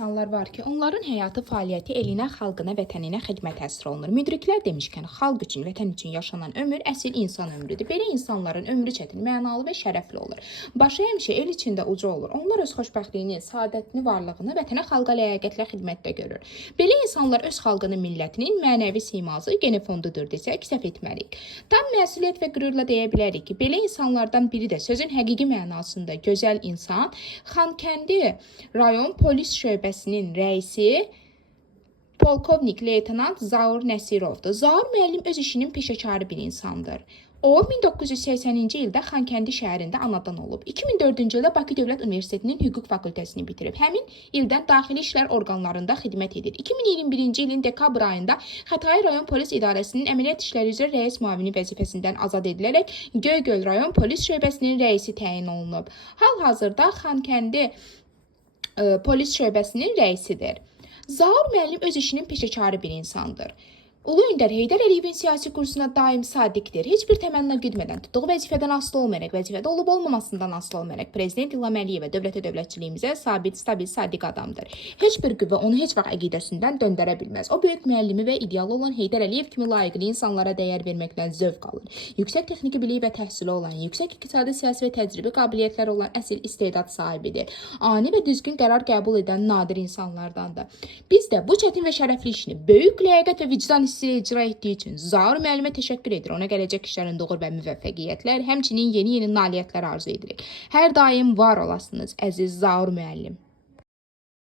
İnsanlar var ki, onların həyatı, fəaliyyəti elinə, xalqına, vətəninə xidmət həsr olunur. Müdriklər demişkən, xalq üçün, vətən üçün yaşanan ömür əsl insan ömrüdür. Belə insanların ömrü çətin, mənalı və şərəfli olur. Başı həmişə el içində uca olur. Onlar öz xoşbəxtliyini, saadətini, varlığını vətənə, xalqa ləyaqətlə xidmətdə görür. Belə insanlar öz xalqının, millətinin mənəvi siması, genofondudur desək, səhv etməliyik. Tam məsuliyyət və qürurla deyə bilərik ki, belə insanlardan biri də sözün həqiqi mənasında gözəl insan, Xankəndi rayon polis şöbəsinin rəisi polkovnik leytenant Zaur Nəsirovdur. Zaur müəllim öz işinin peşəkarı bir insandır. O 1980-ci ildə Xankəndi şəhərində anadan olub. 2004-cü ildə Bakı Dövlət Universitetinin hüquq fakültəsini bitirib. Həmin ildən daxili işlər orqanlarında xidmət edir. 2021-ci ilin dekabr ayında Xətai rayon polis idarəsinin əməliyyat işləri üzrə rəis müavini vəzifəsindən azad edilərək Göygöl rayon polis şöbəsinin rəisi təyin olunub. Hal-hazırda Xankəndi polis şöbəsinin rəisidir. Zaur müəllim öz işinin peşəkarı bir insandır. Ulu Öndər Heydər Əliyevin siyasi kursuna daim sadiqdir. Heç bir təmənna güdmədən, tutduğu vəzifədən asılı olmayaraq, vəzifədə olub olmamasından asılı olmayaraq Prezident İlham Əliyevə, dövlətçiliyimizə sabit, stabil, sadiq adamdır. Heç bir qüvvə onu heç vaxt əqidəsindən döndərə bilməz. O böyük müəllimi və idealı olan Heydər Əliyev kimi layiqli insanlara dəyər verməkdən zövq alır. Yüksək texniki bilik və təhsili olan, yüksək iqtisadi, siyasi və təcrübi qabiliyyətlər olan əsl istedad sahibidir. Ani və düzgün qərar qəbul edən nadir insanlardandır. Biz də bu çətin və şərəfli işini böyük ləyaqət və vicdan icra etdiyi üçün Zaur müəllimə təşəkkür edir. Ona gələcək işlərin doğru və müvəffəqiyyətlər, həmçinin yeni nailiyyətlər arzu edirik. Hər daim var olasınız, əziz Zaur müəllim.